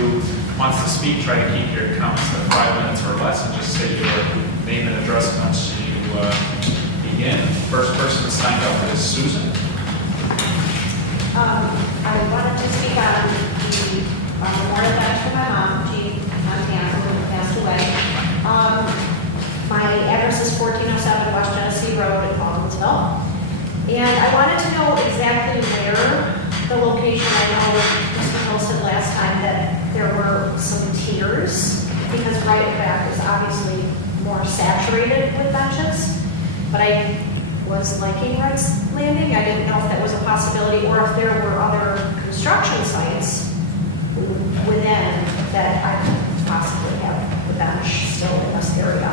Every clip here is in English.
who wants to speak, try to keep your comments to 5 minutes or less, and just say your name and address once you begin. First person to sign up is Susan. I wanted to speak on the memorial bench for my mom, Jean Montana, who passed away. My address is 1407 West Genesee Road in Baldwinsville. And I wanted to know exactly where the location. I know Mr. Hill said last time that there were some tiers, because right back is obviously more saturated with benches. But I was liking Wright's Landing. I didn't know if that was a possibility or if there were other construction sites within that I could possibly have the bench still in this area.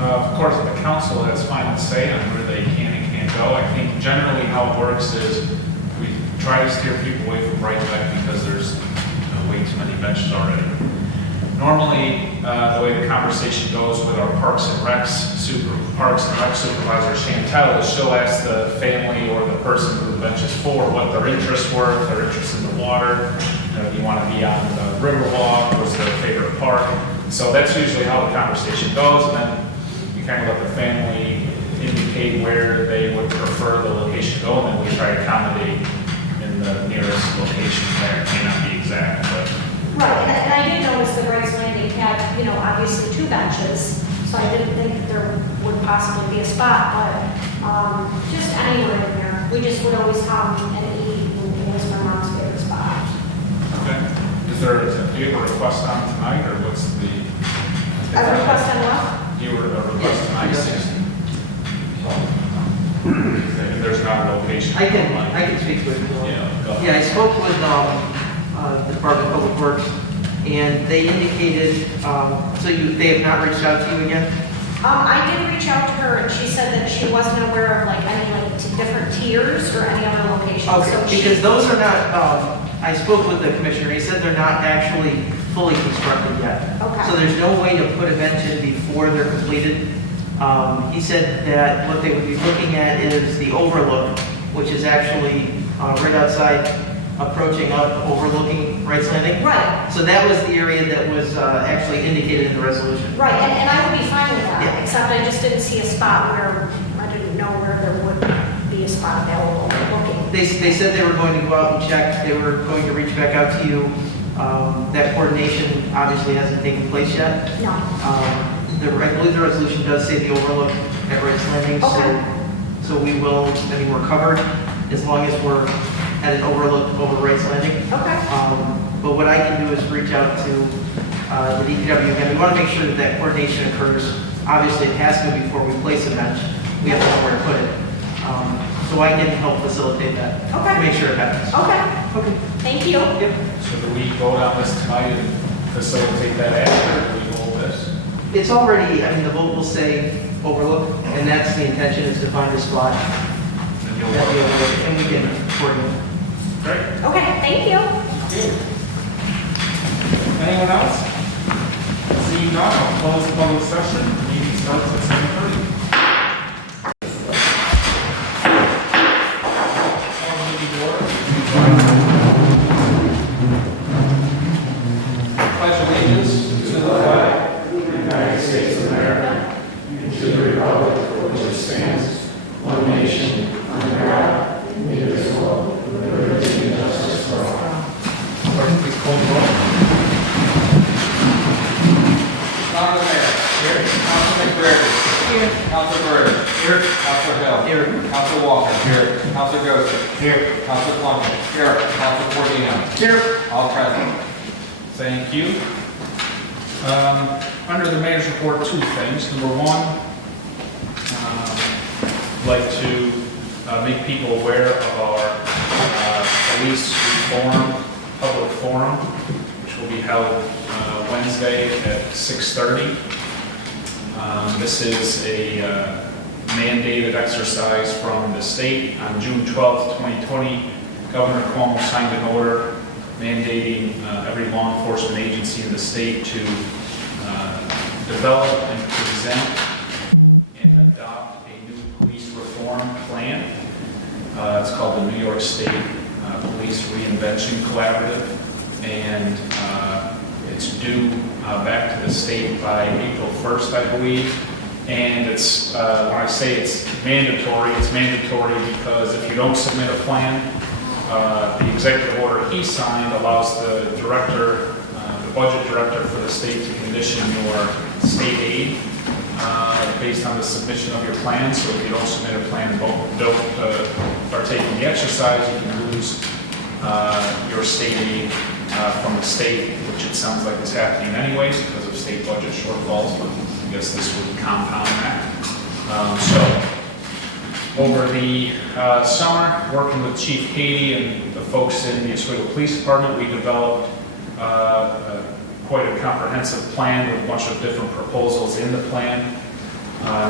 Of course, the council has final say on where they can and can't go. I think generally how it works is we try to steer people away from right back because there's way too many benches already. Normally, the way the conversation goes with our Parks and Rec supervisor, Chantel, is she'll ask the family or the person who the bench is for what their interests were, if they're interested in the water, do you want to be on the Riverwalk, what's their favorite park. So that's usually how the conversation goes, and then we kind of let the family indicate where they would prefer the location to go, and then we try to accommodate in the nearest location there. It may not be exact, but... Right, and I did notice that Wright's Landing had, obviously 2 benches, so I didn't think that there would possibly be a spot, but just anywhere in there. We just would always come and eat, and it was my mom's favorite spot. Okay. Do you have a request on tonight, or what's the... A request on what? You were a request tonight? If there's not a location. I can speak to it. Yeah, go ahead. Yeah, I spoke with the Department of Public Works, and they indicated, they have not reached out to you again? I did reach out to her, and she said that she wasn't aware of any different tiers or any other locations. Okay, so because those are not, I spoke with the commissioner, he said they're not actually fully constructed yet. Okay. So there's no way to put a bench in before they're completed. He said that what they would be looking at is the overlook, which is actually right outside, approaching up, overlooking Wright's Landing. Right. So that was the area that was actually indicated in the resolution. Right, and I would be fine with that, Yeah. except I just didn't see a spot where, I didn't know where there would be a spot available looking. They said they were going to go out and check. They were going to reach back out to you. That coordination obviously hasn't taken place yet. No. I believe the resolution does say the overlook at Wright's Landing. Okay. So we will, we're covered as long as we're at an overlook over Wright's Landing. Okay. But what I can do is reach out to the DPW again. We want to make sure that that coordination occurs. Obviously, it has to before we place a bench. We have to know where to put it. So I can help facilitate that. Okay. To make sure it happens. Okay. Okay. Thank you. Yep. So do we go down this tonight and facilitate that after, or do we hold this? It's already, the vote will say overlook, and that's the intention, is to find a spot. And you'll That'll be work. overlook, and we can coordinate. Great. Okay, thank you. Anyone else? Seeing none, I'll close the public session. The meeting starts at 7:30. Pledge allegiance to the flag of the United States of America and to the republic for which it stands, one nation, under God, indivisible, with liberty and justice for all. Clerk, please call the roll. Council Mayor. Here. Council McBurney. Here. Council Burr. Here. Council Hill. Here. Council Walker. Here. Council Joseph. Here. Council Plunkett. Here. Council Cordino. Here. All present. Thank you. Under the mayor's report, 2 things. Number 1, I'd like to make people aware of our police reform public forum, which will be held Wednesday at 6:30. This is a mandated exercise from the state. On June 12th, 2020, Governor Cuomo signed an order mandating every law enforcement agency in the state to develop and present and adopt a new police reform plan. It's called the New York State Police Reinvention Collaborative. and it's due back to the state by April 1st, I believe. And it's, when I say it's mandatory because if you don't submit a plan, the executive order he signed allows the director, the budget director for the state to condition your state aid based on the submission of your plan. So if you don't submit a plan and don't partake in the exercise, you can lose your state aid from the state, which it sounds like is happening anyways because of state budget shortfalls, but I guess this would compound that. So over the summer, working with Chief Katie and the folks in the Oswego Police Department, we developed quite a comprehensive plan with a bunch of different proposals in the plan.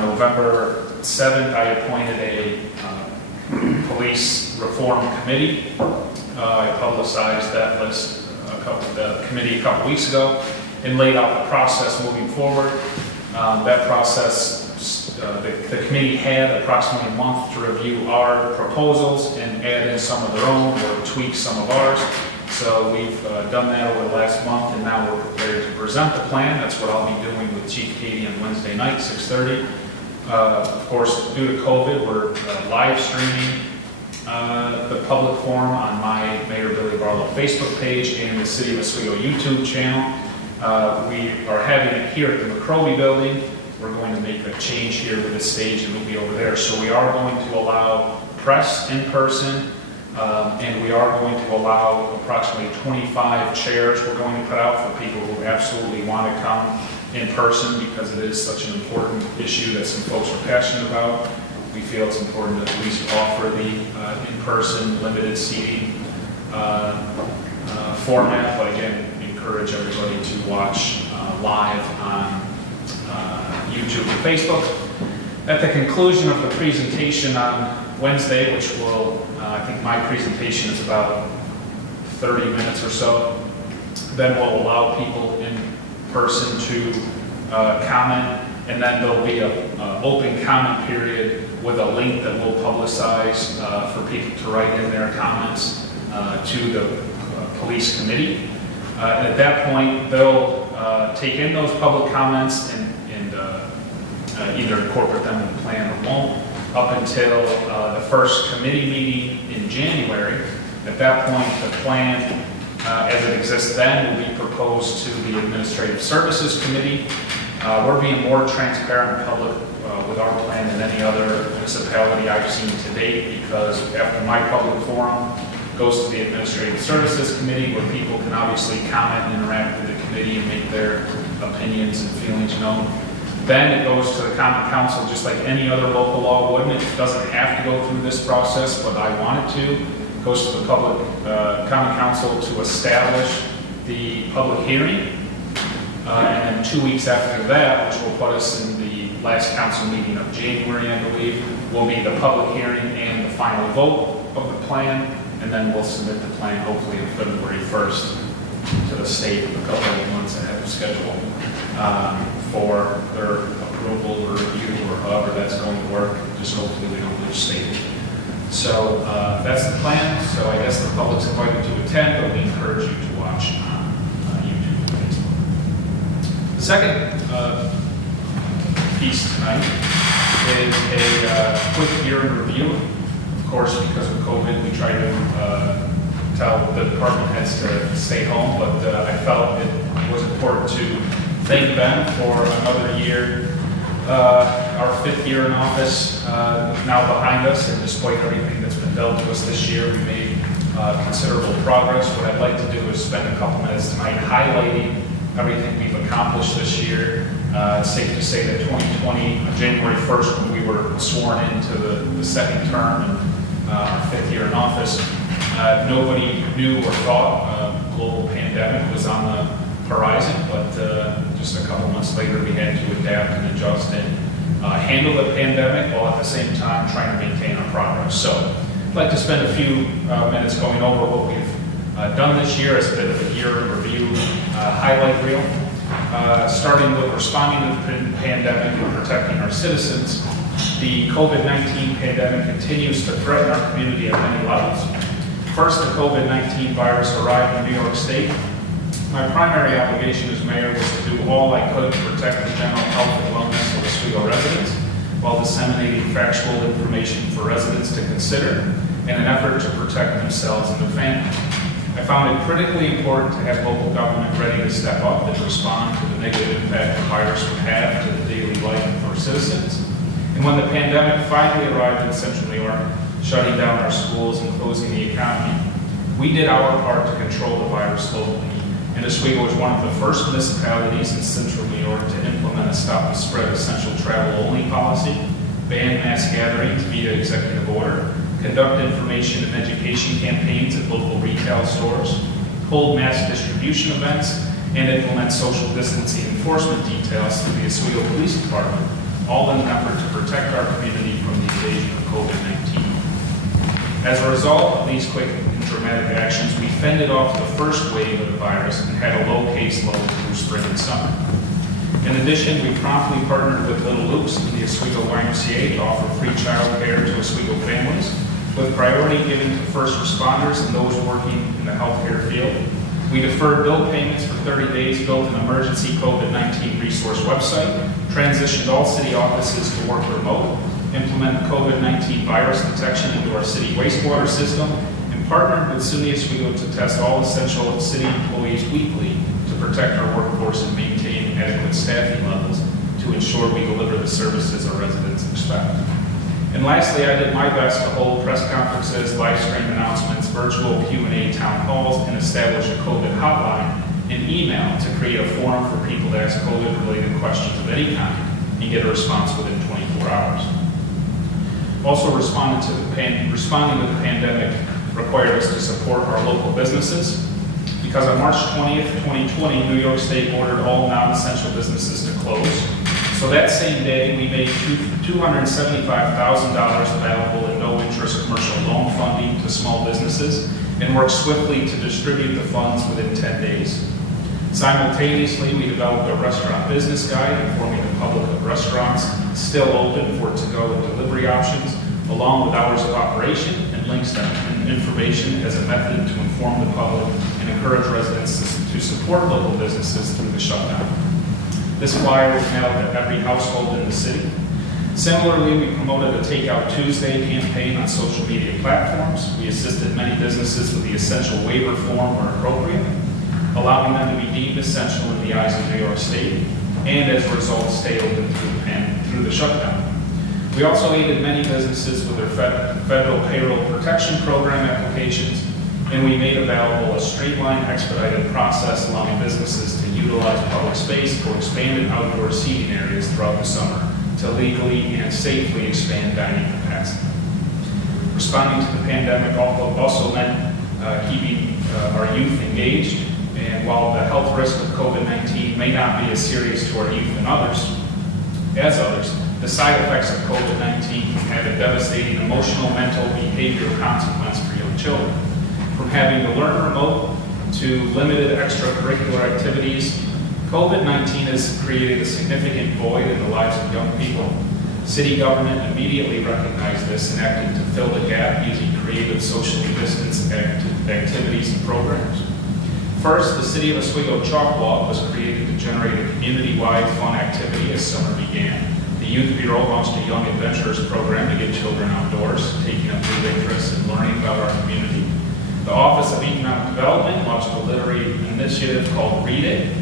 November 7th, I appointed a police reform committee. I publicized that list, the committee a couple weeks ago, and laid out the process moving forward. That process, the committee had approximately a month to review our proposals and add in some of their own or tweak some of ours. So we've done that over the last month, and now we're prepared to present the plan. That's what I'll be doing with Chief Katie on Wednesday night, 6:30. Of course, due to COVID, we're live streaming the public forum on my Mayor Billy Barlow Facebook page and the City of Oswego YouTube channel. We are having it here at the McCrory building. We're going to make a change here with the stage, and it'll be over there. So we are going to allow press in person, and we are going to allow approximately 25 chairs we're going to put out for people who absolutely want to come in person because it is such an important issue that some folks are passionate about. We feel it's important to at least offer the in-person limited seating format, but again, encourage everybody to watch live on YouTube and Facebook. At the conclusion of the presentation on Wednesday, which will, I think my presentation is about 30 minutes or so, then we'll allow people in person to comment, and then there'll be an open comment period with a link that we'll publicize for people to write in their comments to the police committee. And at that point, they'll take in those public comments and either incorporate them in the plan or won't, up until the first committee meeting in January. At that point, the plan, as it exists then, will be proposed to the Administrative Services Committee. We're being more transparent and public with our plan than any other municipality I've seen to date, because after my public forum goes to the Administrative Services Committee, where people can obviously comment and interact with the committee and make their opinions and feelings known. Then it goes to the Common Council just like any other local law would. It doesn't have to go through this process, but I want it to. It goes to the Common Council to establish the public hearing. And then 2 weeks after that, which will put us in the last council meeting of January, I believe, will be the public hearing and the final vote of the plan. And then we'll submit the plan hopefully on February 1st to the state a couple of months ahead of schedule for their approval or review or however that's going to work. Just hopefully we don't lose state. So that's the plan. So I guess the public's invited to attend, but we encourage you to watch on YouTube and Facebook. The second piece tonight is a quick year in review. Of course, because of COVID, we try to tell the department heads to stay home, but I felt it was important to thank Ben for another year. Our 5th year in office now behind us, and despite everything that's been dealt to us this year, we made considerable progress. What I'd like to do is spend a couple minutes tonight highlighting everything we've accomplished this year. It's safe to say that 2020, on January 1st, when we were sworn into the second term and our 5th year in office, nobody knew or thought a global pandemic was on the horizon, but just a couple months later we had to adapt and adjust and handle the pandemic while at the same time trying to maintain our progress. So I'd like to spend a few minutes going over what we've done this year as a bit of a year in review highlight reel. Starting with responding to the pandemic and protecting our citizens. The COVID-19 pandemic continues to threaten our community at many levels. First, the COVID-19 virus arrived in New York State. My primary obligation as mayor was to do all I could to protect the general health and wellness of Oswego residents while disseminating factual information for residents to consider in an effort to protect themselves and their families. I found it critically important to have local government ready to step up and respond to the negative impact the virus would have to the daily life of our citizens. And when the pandemic finally arrived in central New York, shutting down our schools and closing the economy, we did our part to control the virus locally. And Oswego was one of the first municipalities in central New York to implement a stop and spread essential travel only policy, ban mass gatherings via executive order, conduct information and education campaigns at local retail stores, hold mass distribution events, and implement social distancing enforcement details through the Oswego Police Department, all in an effort to protect our community from the invasion of COVID-19. As a result of these quick and dramatic actions, we fended off the first wave of the virus and had a low caseload through spring and summer. In addition, we promptly partnered with Little Luke's and the Oswego YMCA to offer free child care to Oswego families, with priority given to first responders and those working in the healthcare field. We deferred bill payments for 30 days, built an emergency COVID-19 resource website, transitioned all city offices to work remote, implemented COVID-19 virus detection into our city wastewater system, and partnered with SUNY Oswego to test all essential city employees weekly to protect our workforce and maintain adequate staffing levels to ensure we deliver the services our residents expect. And lastly, I did my best to hold press conferences, live stream announcements, virtual Q&A town halls, and establish a COVID hotline and email to create a forum for people to ask COVID-related questions of any kind and get a response within 24 hours. Also, responding to the pandemic required us to support our local businesses, because on March 20th, 2020, New York State ordered all non-essential businesses to close. So that same day, we made $275,000 available in no-interest commercial loan funding to small businesses and worked swiftly to distribute the funds within 10 days. Simultaneously, we developed a restaurant business guide informing the public of restaurants still open for to-go and delivery options, along with hours of operation and links to information as a method to inform the public and encourage residents to support local businesses through the shutdown. This flyer was mailed to every household in the city. Similarly, we promoted a Takeout Tuesday campaign on social media platforms. We assisted many businesses with the essential waiver form where appropriate, allowing them to be deemed essential in the eyes of New York State, and as a result, stay open through the shutdown. We also aided many businesses with their federal payroll protection program applications, and we made available a streamlined, expedited process allowing businesses to utilize public space for expanded outdoor seating areas throughout the summer to legally and safely expand dining capacity. Responding to the pandemic also meant keeping our youth engaged, and while the health risk of COVID-19 may not be as serious to our youth as others, the side effects of COVID-19 can have a devastating emotional, mental, behavioral consequence for young children. From having to learn remote to limited extracurricular activities, COVID-19 has created a significant void in the lives of young people. City government immediately recognized this and acted to fill the gap using creative socially distanced activities and programs. First, the City of Oswego Chalk Walk was created to generate a community-wide fun activity as summer began. The Youth Bureau launched a Young Adventurers program to get children outdoors, taking up new interests and learning about our community. The Office of Economic Development launched a literary initiative called Read It,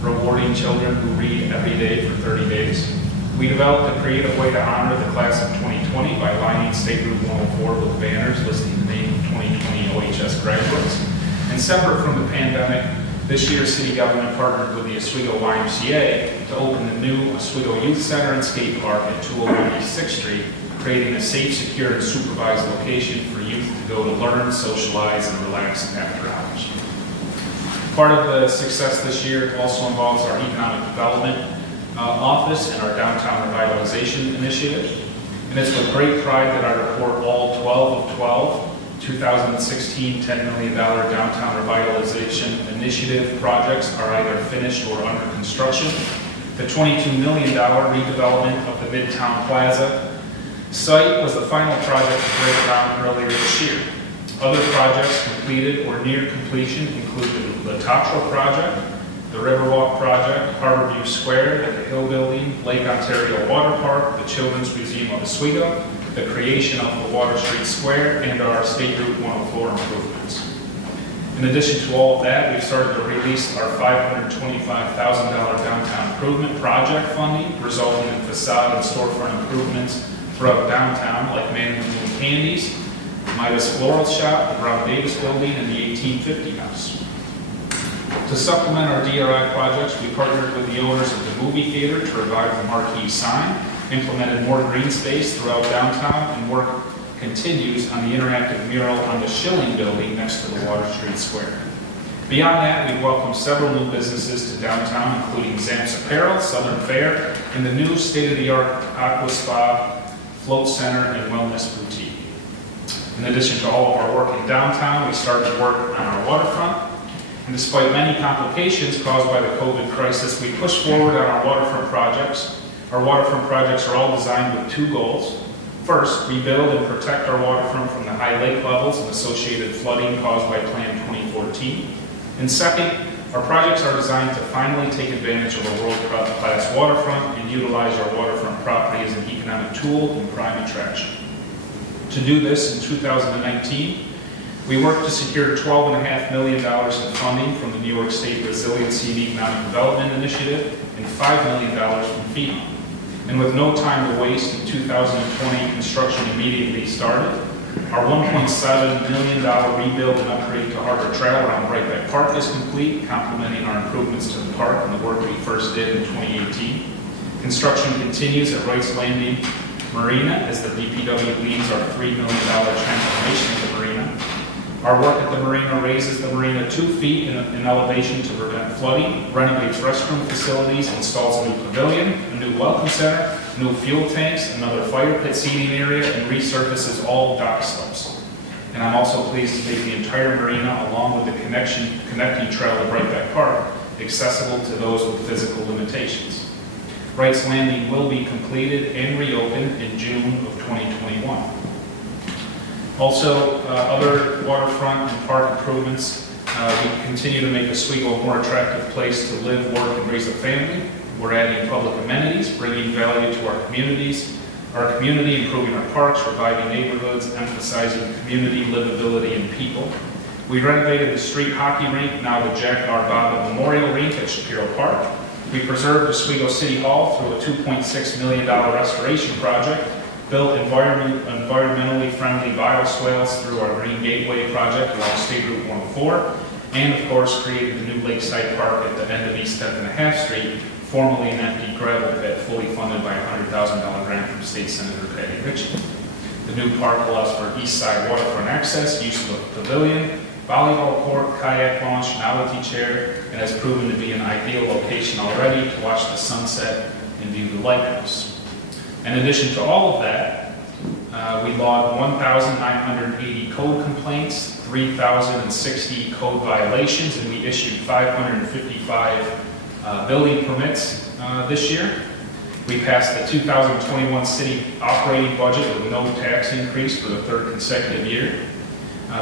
rewarding children who read every day for 30 days. We developed a creative way to honor the class of 2020 by lining State Route 104 with banners listing the name of 2020 OHS graduates. And separate from the pandemic, this year city government partnered with the Oswego YMCA to open the new Oswego Youth Center and Skate Park at 201 East 6th Street, creating a safe, secure, and supervised location for youth to go to learn, socialize, and relax after hours. Part of the success this year also involves our Economic Development Office and our Downtown Revitalization Initiative. And it's with great pride that I report all 12 of 12 2016 $10 million Downtown Revitalization Initiative projects are either finished or under construction. The $22 million redevelopment of the Midtown Plaza site was the final project to break ground earlier this year. Other projects completed or near completion include the Latatro project, the Riverwalk project, Harborview Square, the Hill Building, Lake Ontario Water Park, the Children's Museum of Oswego, the creation of the Water Street Square, and our State Route 104 improvements. In addition to all of that, we've started to release our $525,000 downtown improvement project funding, resulting in facade and storefront improvements throughout downtown, like Man and Moon Candies, Midas Floral Shop, the Brown Davis Building, and the 1850 House. To supplement our DRI projects, we partnered with the owners of the movie theater to revive the marquee sign, implemented more green space throughout downtown, and work continues on the interactive mural on the Schilling Building next to the Water Street Square. Beyond that, we've welcomed several new businesses to downtown, including Zamps Apparel, Southern Fair, and the new state-of-the-art Aqua Spa, Float Center, and Wellness Boutique. In addition to all of our work in downtown, we started work on our waterfront. And despite many complications caused by the COVID crisis, we pushed forward on our waterfront projects. Our waterfront projects are all designed with two goals. First, rebuild and protect our waterfront from the high lake levels and associated flooding caused by Plan 2014. And second, our projects are designed to finally take advantage of a world-class waterfront and utilize our waterfront property as an economic tool and prime attraction. To do this, in 2019, we worked to secure $12.5 million in funding from the New York State Resiliency and Economic Development Initiative and $5 million from FEMA. And with no time to waste, in 2020, construction immediately started. Our $1.7 million rebuild and upgrade to Harbor Trail around Brightback Park is complete, complementing our improvements to the park and the work we first did in 2018. Construction continues at Wright's Landing Marina as the DPW leads our $3 million transformation of the marina. Our work at the marina raises the marina 2 feet in elevation to prevent flooding, renovates restroom facilities, installs a new pavilion, a new welcome center, new fuel tanks, another fire pit seating area, and resurfaces all dock slopes. And I'm also pleased to make the entire marina, along with the connecting trail to Brightback Park, accessible to those with physical limitations. Wright's Landing will be completed and reopened in June of 2021. Also, other waterfront and park improvements. We continue to make Oswego a more attractive place to live, work, and raise a family. We're adding public amenities, bringing value to our communities. Our community, improving our parks, reviving neighborhoods, emphasizing community, livability, and people. We renovated the street hockey rink, now the Jack R. Baba Memorial Rink at Shapiro Park. We preserved Oswego City Hall through a $2.6 million restoration project, built environmentally friendly bioswales through our Green Gateway project along State Route 104, and of course created the new Lakeside Park at the end of East 10th and a Half Street, formerly an empty gravel pit, fully funded by a $100,000 grant from State Senator Patty Ritchie. The new park allows for east side waterfront access, use of a pavilion, volleyball court, kayak launch, novelty chair, and has proven to be an ideal location already to watch the sunset and view the lighthouse. In addition to all of that, we logged 1,980 code complaints, 3,060 code violations, and we issued 555 building permits this year. We passed the 2021 city operating budget with no tax increase for the 3rd consecutive year.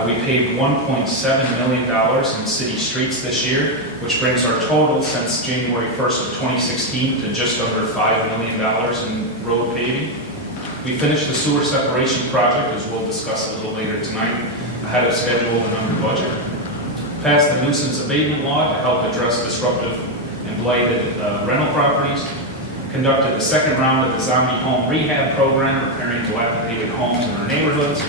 We paved $1.7 million in city streets this year, which brings our total since January 1st of 2016 to just under $5 million in road paving. We finished the sewer separation project, as we'll discuss a little later tonight, ahead of schedule and under budget. Passed the nuisance abatement law to help address disruptive and blighted rental properties. Conducted the 2nd round of the zombie home rehab program, repairing dilapidated homes in our neighborhoods.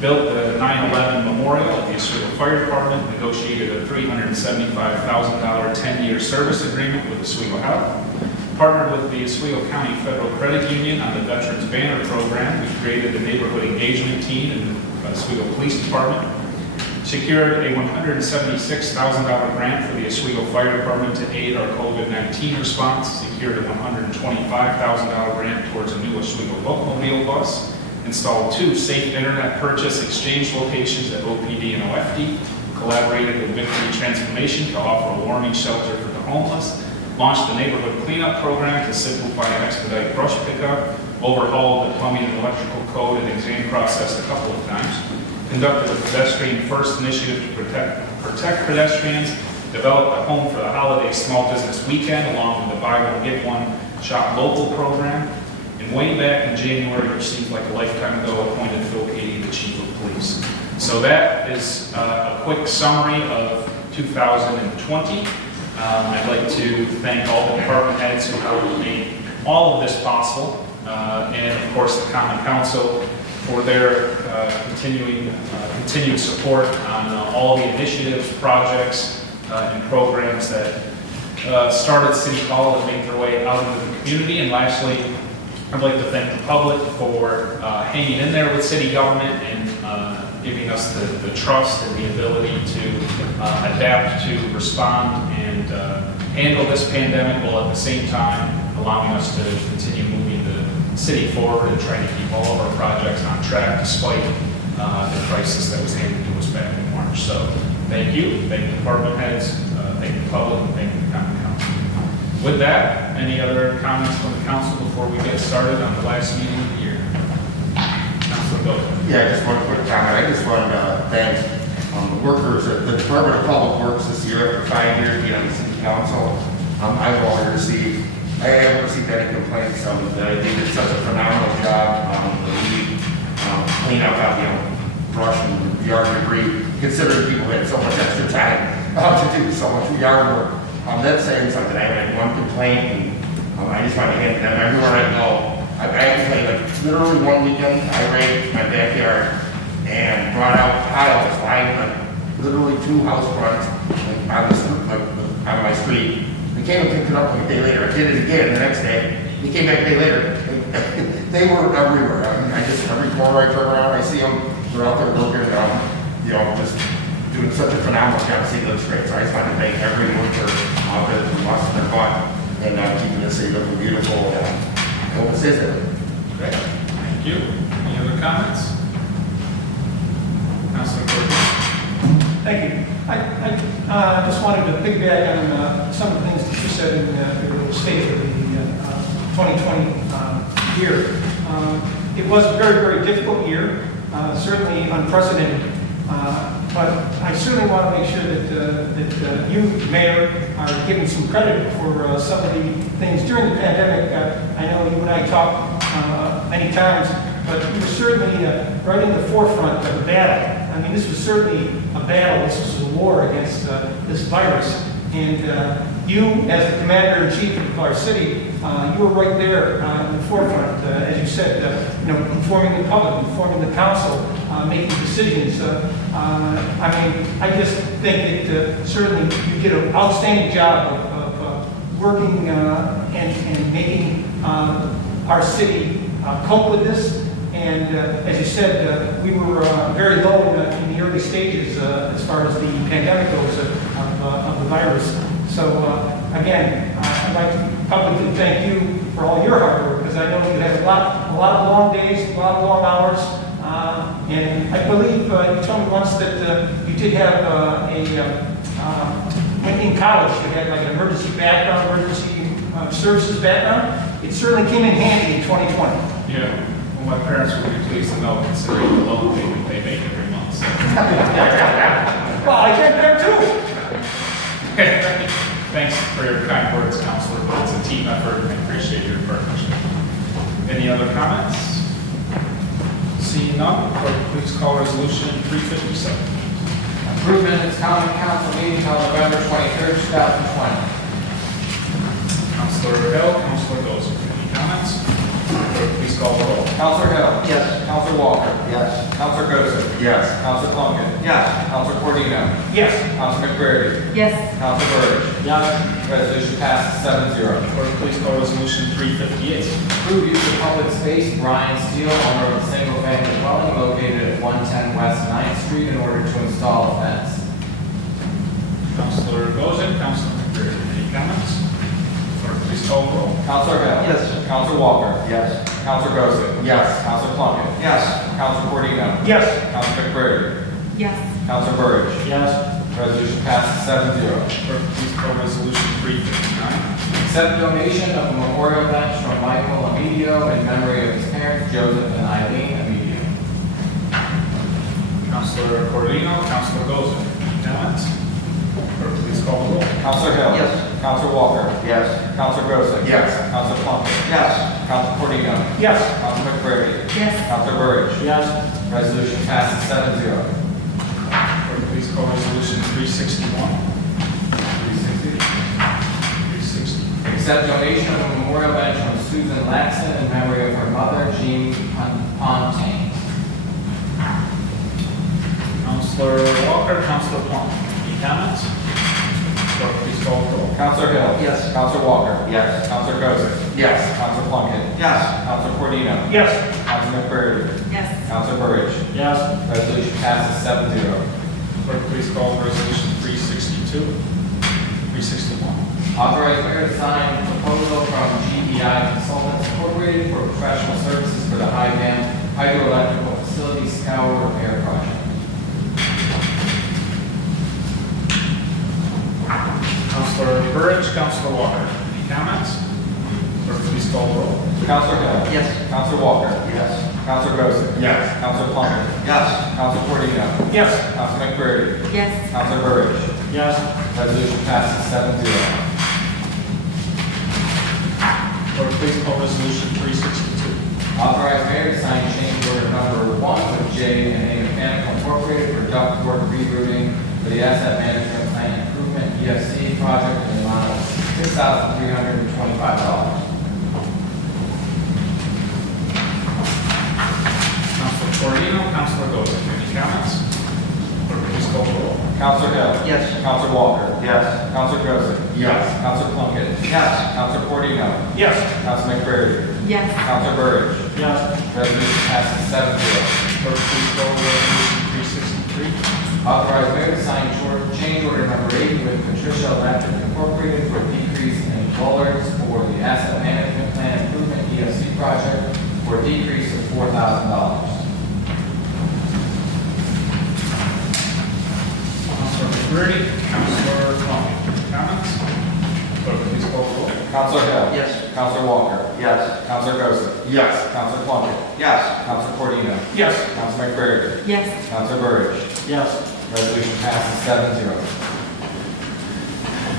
Built the 9/11 memorial at the Oswego Fire Department, negotiated a $375,000 10-year service agreement with Oswego Health, partnered with the Oswego County Federal Credit Union on the Veterans Banner Program. We created the neighborhood engagement team in the Oswego Police Department, secured a $176,000 grant for the Oswego Fire Department to aid our COVID-19 response, secured a $125,000 grant towards a new Oswego bookmobile bus, installed 2 safe internet purchase exchange locations at OPD and OFD, collaborated with Victory Transformation to offer a warming shelter for the homeless, launched the neighborhood cleanup program to simplify and expedite brush pickup, overhauled the plumbing and electrical code and exam process a couple of times, conducted a pedestrian first initiative to protect pedestrians, developed a home for the holiday small business weekend along with the buy one get one shop local program, and way back in January, which seems like a lifetime ago, appointed Phil Katie the chief of police. So that is a quick summary of 2020. I'd like to thank all the department heads who helped make all of this possible, and of course the Common Council for their continued support on all the initiatives, projects, and programs that started City Hall and made their way out into the community. And lastly, I'd like to thank the public for hanging in there with city government and giving us the trust and the ability to adapt, to respond, and handle this pandemic while at the same time allowing us to continue moving the city forward and trying to keep all of our projects on track despite the crisis that was handed to us back in March. So thank you, thank the department heads, thank the public, and thank the Common Council. With that, any other comments from the council before we get started on the last meeting of the year? Councilor Gold. Yeah, just one quick comment. I just wanted to thank the workers at the Department of Public Works this year after 5 years being on the City Council. I haven't received any complaints. They did such a phenomenal job. We clean up brush and yard debris, considering people had so much extra time to do so much yard work. That's saying something. I haven't had one complaint, and I just want to hand them everywhere I go. I can tell you, like, literally one weekend, I raked my backyard and brought out piles lying on literally 2 house fronts on my street. They came and picked it up like a day later. I did it again the next day. He came back a day later. They were everywhere. I mean, every corner I turn around, I see them. They're out there working, just doing such a phenomenal job. City looks great. So I just want to thank every worker that lost their butt and keeping the city looking beautiful. I hope it says it. Great, thank you. Any other comments? Councilor Gordon. Thank you. I just wanted to piggyback on some of the things that you said in your state of the 2020 year. It was a very, very difficult year, certainly unprecedented. But I certainly want to make sure that you, Mayor, are given some credit for some of the things during the pandemic. I know you and I talked many times, but you were certainly right in the forefront of the battle. I mean, this was certainly a battle. This was a war against this virus. And you, as the Commander-in-Chief of our city, you were right there in the forefront, as you said, informing the public, informing the council, making decisions. I mean, I just think that certainly you did an outstanding job of working and making our city cope with this. And as you said, we were very low in the early stages as far as the pandemic goes of the virus. So again, I'd like to publicly thank you for all your hard work, because I know you had a lot of long days, a lot of long hours. And I believe you told me once that you did have when in college, you had like an emergency background, emergency services background. It certainly came in handy in 2020. Yeah. Well, my parents would be pleased to know, considering the loan payment they make every month. So. Well, I get there too. Thanks for your kind words, Councilor. It's a team effort, and I appreciate your partnership. Any other comments? Seeing none, clerk, please call resolution 357. Approve minutes common council meeting held November 23rd, 2020. Councilor Hill, Councilor Gozer. Any comments? Clerk, please call the roll. Councilor Hill. Yes. Councilor Walker. Yes. Councilor Gozer. Yes. Councilor Plunkett. Yes. Councilor Cordino. Yes. Councilor McCreary. Yes. Councilor Burge. Yes. Resolution passes 7-0. Clerk, please call resolution 358. Approve use of public space, Brian Steele, owner of a single-family dwelling located at 110 West 9th Street, in order to install a fence. Councilor Gozer, Councilor McCreary. Any comments? Clerk, please call the roll. Councilor Hill. Yes. Councilor Walker. Yes. Councilor Gozer. Yes. Councilor Plunkett. Yes. Councilor Cordino. Yes. Councilor McCreary. Yes. Councilor Burge. Yes. Resolution passes 7-0. Clerk, please call resolution 359. Accept donation of a memorial bench from Michael Amidio in memory of his parents, Joseph and Eileen Amidio. Counselor Cordino, Counselor Goza. Any comments? Clerk, please call the roll. Counselor Hill. Yes. Counselor Walker. Yes. Counselor Goza. Yes. Counselor Plunkett. Yes. Counselor Cordino. Yes. Counselor McBrady. Yes. Counselor Burridge. Yes. Resolution passes 7-0. Clerk, please call resolution 361. 360. 360. Accept donation of a memorial bench from Susan Laxton in memory of her mother, Jean Pontaine. Counselor Walker, Counselor Plum. Any comments? Clerk, please call the roll. Counselor Hill. Yes. Counselor Walker. Yes. Counselor Goza. Yes. Counselor Plunkett. Yes. Counselor Cordino. Yes. Counselor McBrady. Yes. Counselor Burridge. Yes. Resolution passes 7-0. Clerk, please call resolution 362. 361. Authorize mayor to sign proposal from GEI Consultants Incorporated for professional services for the high dam hydroelectrical facility scour repair project. Counselor Burridge, Counselor Walker. Any comments? Clerk, please call the roll. Counselor Hill. Yes. Counselor Walker. Yes. Counselor Goza. Yes. Counselor Plunkett. Yes. Counselor Cordino. Yes. Counselor McBrady. Yes. Counselor Burridge. Yes. Resolution passes 7-0. Clerk, please call resolution 362. Authorize mayor to sign change order number 1 with J&A Mechanical Incorporated for ductwork rerouting for the asset management plant improvement EFC project in the amount of $6,325. Counselor Cordino, Counselor Goza. Any comments? Clerk, please call the roll. Counselor Hill. Yes. Counselor Walker. Yes. Counselor Goza. Yes. Counselor Plunkett. Yes. Counselor Cordino. Yes. Counselor McBrady. Yes. Counselor Burridge. Yes. Resolution passes 7-0. Clerk, please call resolution 363. Authorize mayor to sign change order number 8 with Patricia Electric Incorporated for a decrease in bollards for the asset management plan improvement EFC project for a decrease of $4,000. Counselor McBrady, Counselor Plum. Any comments? Clerk, please call the roll. Counselor Hill. Yes. Counselor Walker. Yes. Counselor Goza. Yes. Counselor Plunkett. Yes. Counselor Cordino. Yes. Counselor McBrady. Yes. Counselor Burridge. Yes. Resolution passes 7-0.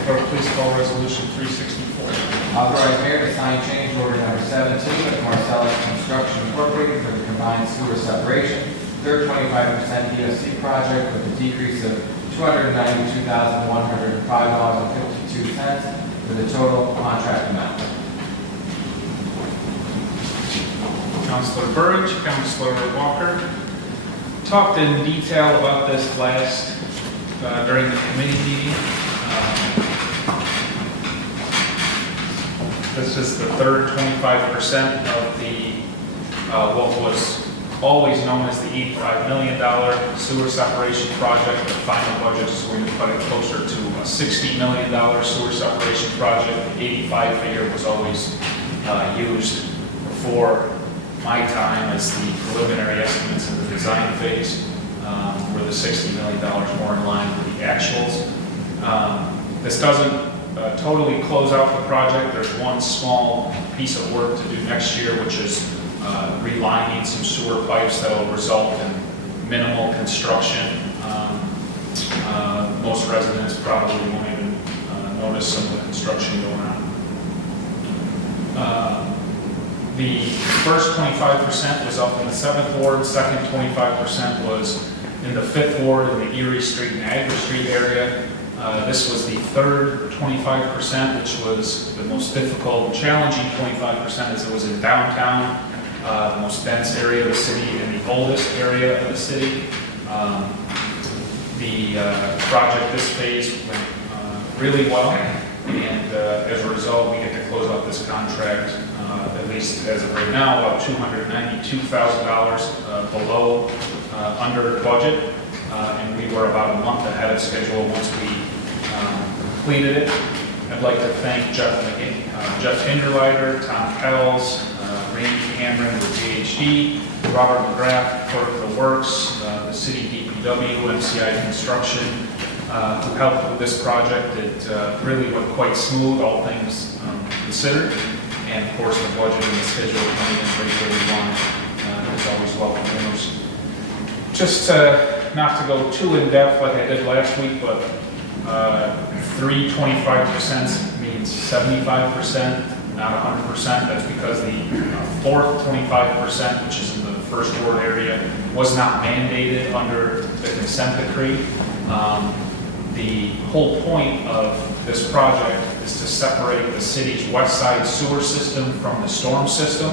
Clerk, please call resolution 364. Authorize mayor to sign change order number 17 with Marcellus Construction Incorporated for the combined sewer separation, third 25% EFC project with a decrease of $292,105.52 for the total contract amount. Counselor Burridge, Counselor Walker. Talked in detail about this last, during the committee meeting. This is the third 25% of the, what was always known as the $85 million sewer separation project. The final budget is going to put it closer to a $60 million sewer separation project. The 85 figure was always used before my time as the preliminary estimates in the design phase, where the $60 million more in line with the actuals. This doesn't totally close out the project. There's one small piece of work to do next year, which is relining some sewer pipes that will result in minimal construction. Most residents probably won't even notice some of the construction going on. The first 25% was up in the 7th Ward, second 25% was in the 5th Ward in the Erie Street and Niagara Street area. This was the third 25%, which was the most difficult and challenging 25%, as it was in downtown, the most dense area of the city and the oldest area of the city. The project, this phase, went really well, and as a result, we get to close out this contract, at least as of right now, about $292,000 below, under budget, and we were about a month ahead of schedule once we completed it. I'd like to thank Jeff Hinderleiter, Tom Kells, Randy Cameron with PhD, Robert McGrath, Clerk of the Works, the City DPW, MCI Construction, who helped with this project. It really went quite smooth, all things considered. And of course, the budget and the schedule coming in right where we want is always welcome news. Just to not to go too in-depth like I did last week, but 3 25% means 75%, not 100%. That's because the fourth 25%, which is in the first ward area, was not mandated under the consent decree. The whole point of this project is to separate the city's west side sewer system from the storm system.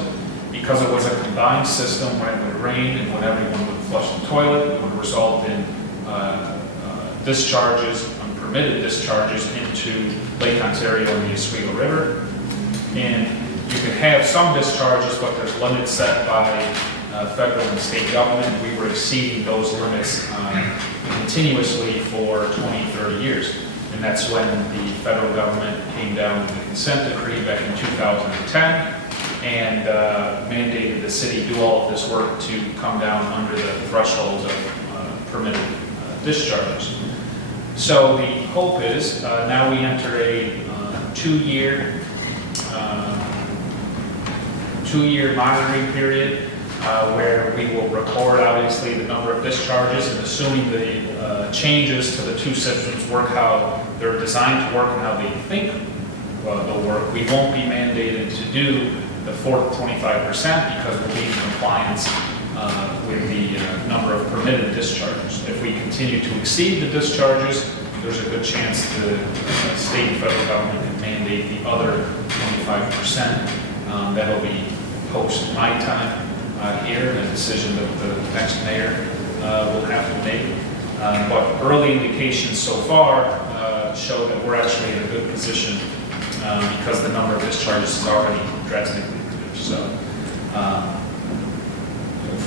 Because it was a combined system, when it would rain and when everyone would flush the toilet, it would result in discharges, unpermitted discharges into Lake Ontario and the Oswego River. And you can have some discharges, but there's limits set by federal and state government. We were exceeding those limits continuously for 20, 30 years. And that's when the federal government came down with the consent decree back in 2010 and mandated the city do all of this work to come down under the thresholds of permitted discharges. So the hope is now we enter a two-year monitoring period where we will record obviously the number of discharges, and assuming the changes to the two systems work how they're designed to work and how they think they'll work, we won't be mandated to do the fourth 25% because we'll be in compliance with the number of permitted discharges. If we continue to exceed the discharges, there's a good chance the state and federal government can mandate the other 25%. That'll be post my time here, and a decision that the next mayor will have to make. But early indications so far show that we're actually in a good position because the number of discharges is already drastically reduced. So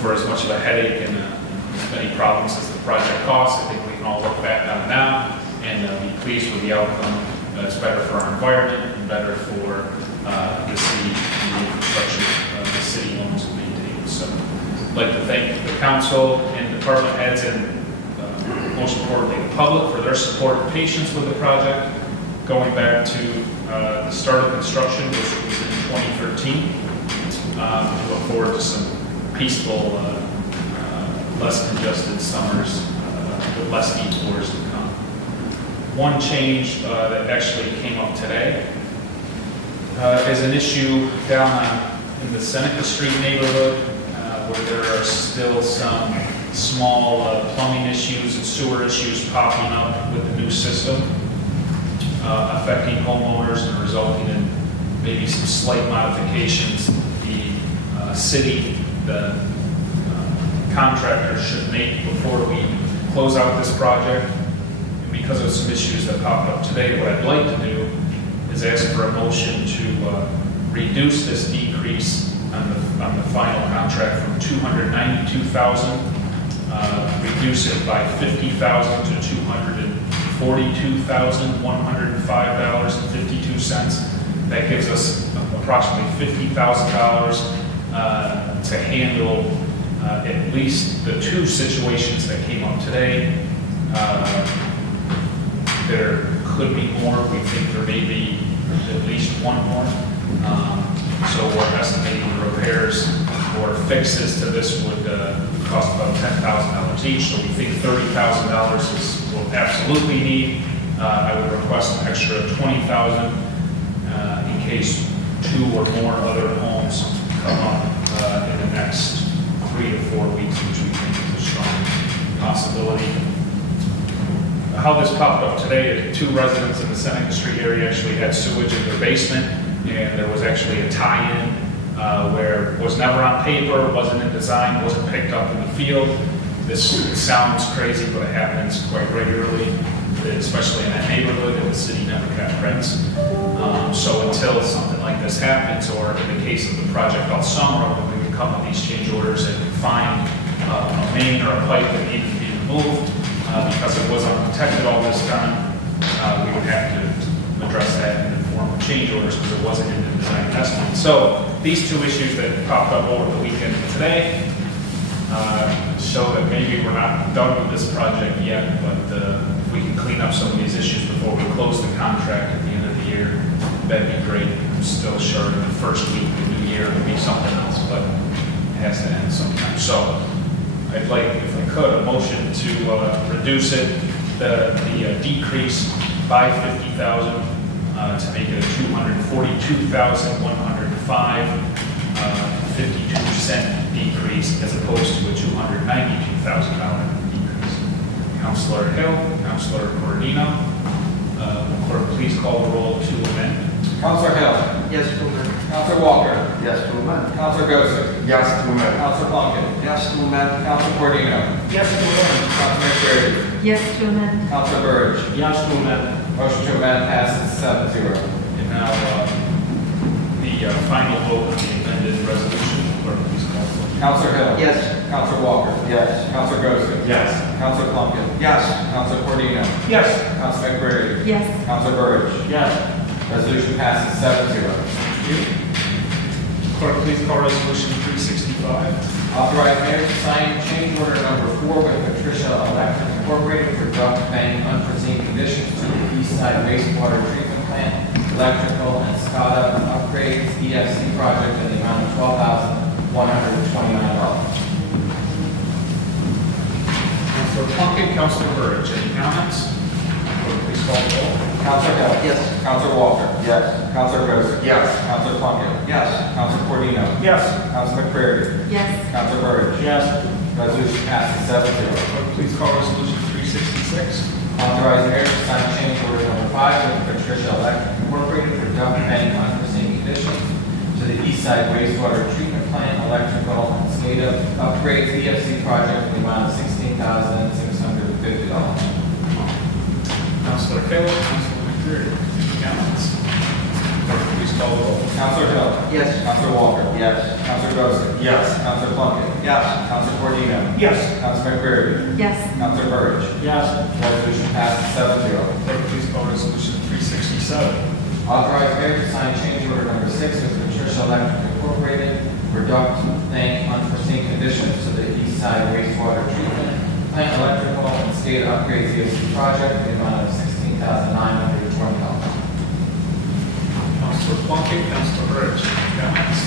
for as much of a headache and as many problems as the project costs, I think we can all look back on it now and be pleased with the outcome. It's better for our environment and better for the city and the infrastructure the city owns and maintains. So I'd like to thank the council and department heads and most importantly the public for their support and patience with the project. Going back to the start of construction, which was in 2013, we look forward to some peaceful, less congested summers with less detours to come. One change that actually came up today is an issue down in the Seneca Street neighborhood where there are still some small plumbing issues and sewer issues popping up with the new system, affecting homeowners and resulting in maybe some slight modifications the city, the contractor should make before we close out this project. And because of some issues that popped up today, what I'd like to do is ask for a motion to reduce this decrease on the final contract from $292,000, reduce it by $50,000 to $242,105.52. That gives us approximately $50,000 to handle at least the two situations that came up today. There could be more. We think there may be at least one more. So we're estimating the repairs or fixes to this would cost about $10,000 each. So we think $30,000 is what we'll absolutely need. I would request an extra $20,000 in case 2 or more other homes come up in the next 3 to 4 weeks, which we think is a strong possibility. How this popped up today is 2 residents in the Seneca Street area actually had sewage in their basement, and there was actually a tie-in where it was never on paper, wasn't in design, wasn't picked up in the field. It sounds crazy, but it happens quite regularly, especially in that neighborhood, and the city never got rents. So until something like this happens, or in the case of the project all summer, when we would come with these change orders and find a main or a pipe that needed to be removed, because it was unprotected all this time, we would have to address that in the form of change orders because it wasn't in the design estimate. So these 2 issues that popped up over the weekend today show that maybe we're not done with this project yet, but if we can clean up some of these issues before we close the contract at the end of the year, that'd be great. I'm still sure in the first week of the new year it'll be something else, but it has to end sometime. So I'd like, if I could, a motion to reduce it, the decrease by 50,000 to make it a 242,105, 52-cent decrease as opposed to a $292,000 decrease. Counselor Hill, Counselor Corodino, clerk, please call the roll to amend. Counselor Hill. Yes, to amend. Counselor Walker. Yes, to amend. Counselor Gossett. Yes, to amend. Counselor Plunkett. Yes, to amend. Counselor Cordino. Yes, to amend. Counselor McCreary. Yes, to amend. Counselor Burge. Yes, to amend. Motion to amend passes 7-0. And now, the final vote on the amended resolution. Clerk, please call the roll. Counselor Hill. Yes. Counselor Walker. Yes. Counselor Gossett. Yes. Counselor Plunkett. Yes. Counselor Cordino. Yes. Counselor McCreary. Yes. Counselor Burge. Yes. Resolution passes 7-0. Clerk, please call resolution 365. Authorize mayor to sign change order number 4 with Patricia Electric Incorporated for duct bank unforeseen conditions to the east side wastewater treatment plant, electrical and SCADA upgrades, EFC project in the amount of $12,129. Counselor Plunkett, Counselor Burge, any comments? Clerk, please call the roll. Counselor Hill. Yes. Counselor Walker. Yes. Counselor Gossett. Yes. Counselor Plunkett. Yes. Counselor Cordino. Yes. Counselor McCreary. Yes. Counselor Burge. Yes. Resolution passes 7-0. Clerk, please call resolution 366. Authorize mayor to sign change order number 5 with Patricia Electric Incorporated for duct bank unforeseen conditions to the east side wastewater treatment plant, electrical and SCADA upgrades, EFC project in the amount of $16,650. Counselor Hill, Counselor McCreary, any comments? Clerk, please call the roll. Counselor Hill. Yes. Counselor Walker. Yes. Counselor Gossett. Yes. Counselor Plunkett. Yes. Counselor Cordino. Yes. Counselor McCreary. Yes. Counselor Burge. Yes. Resolution passes 7-0. Clerk, please call resolution 367. Authorize mayor to sign change order number 6 with Patricia Electric Incorporated for duct bank unforeseen conditions to the east side wastewater treatment plant, electrical and SCADA upgrades EFC project in the amount of $16,920. Counselor Plunkett, Counselor Burge, any comments?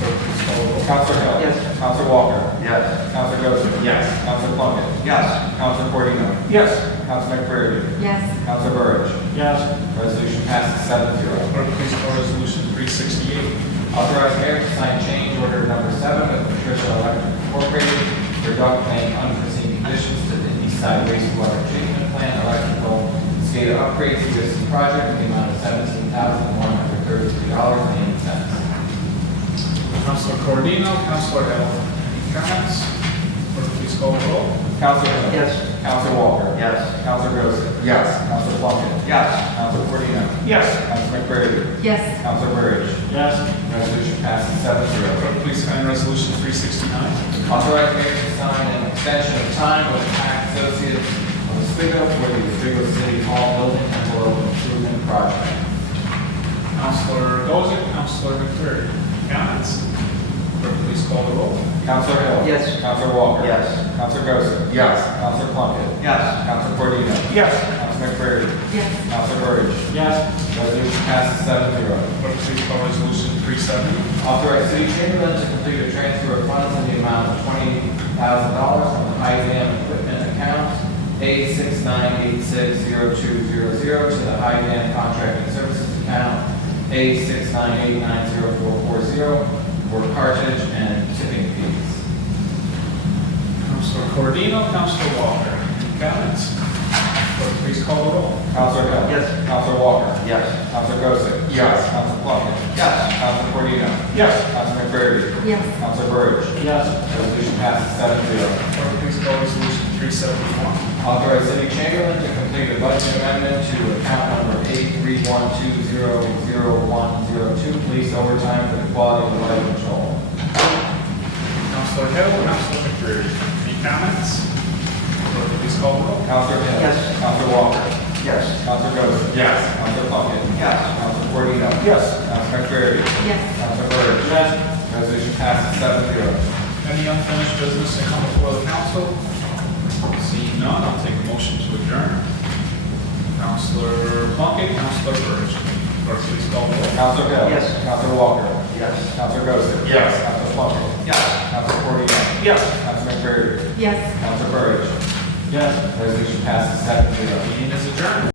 Clerk, please call the roll. Counselor Hill. Yes. Counselor Walker. Yes. Counselor Gossett. Yes. Counselor Plunkett. Yes. Counselor Cordino. Yes. Counselor McCreary. Yes. Counselor Burge. Yes. Resolution passes 7-0. Clerk, please call resolution 368. Authorize mayor to sign change order number 7 with Patricia Electric Incorporated for duct bank unforeseen conditions to the east side wastewater treatment plant, electrical SCADA upgrades to this project in the amount of $17,133.80. Counselor Corodino, Counselor Hill, any comments? Clerk, please call the roll. Counselor Hill. Yes. Counselor Walker. Yes. Counselor Gossett. Yes. Counselor Plunkett. Yes. Counselor Cordino. Yes. Counselor McCreary. Yes. Counselor Burge. Yes. Resolution passes 7-0. Clerk, please sign resolution 369. Authorize mayor to sign an extension of time with Pack Associates of Oswego for the Oswego City Hall Building Envelope Improvement Project. Counselor Gossett, Counselor McCreary, comments? Clerk, please call the roll. Counselor Hill. Yes. Counselor Walker. Yes. Counselor Gossett. Yes. Counselor Plunkett. Yes. Counselor Cordino. Yes. Counselor McCreary. Yes. Counselor Burge. Yes. Resolution passes 7-0. Clerk, please call resolution 370. Authorize city chamberlain to complete a transfer of funds in the amount of $20,000 from the high dam equipment account A69860200 to the high dam contracting services account A69890440 for cartage and tipping fees. Counselor Corodino, Counselor Walker, any comments? Clerk, please call the roll. Counselor Hill. Yes. Counselor Walker. Yes. Counselor Gossett. Yes. Counselor Plunkett. Yes. Counselor Cordino. Yes. Counselor McCreary. Yes. Counselor Burge. Yes. Resolution passes 7-0. Clerk, please call resolution 371. Authorize city chamberlain to complete a budget amendment to account number 831200102, police overtime for the quality of life patrol. Counselor Hill, Counselor McCreary, any comments? Clerk, please call the roll. Counselor Hill. Yes. Counselor Walker. Yes. Counselor Gossett. Yes. Counselor Plunkett. Yes. Counselor Cordino. Yes. Counselor McCreary. Yes. Counselor Burge. Yes. Resolution passes 7-0. Any unfinished business to come before the council? Seeing none, I'll take a motion to adjourn. Counselor Plunkett, Counselor Burge. Clerk, please call the roll. Counselor Hill. Yes. Counselor Walker. Yes. Counselor Gossett. Yes. Counselor Plunkett. Yes. Counselor Cordino. Yes. Counselor McCreary. Yes. Counselor Burge. Yes. Resolution passes 7-0. Meeting is adjourned.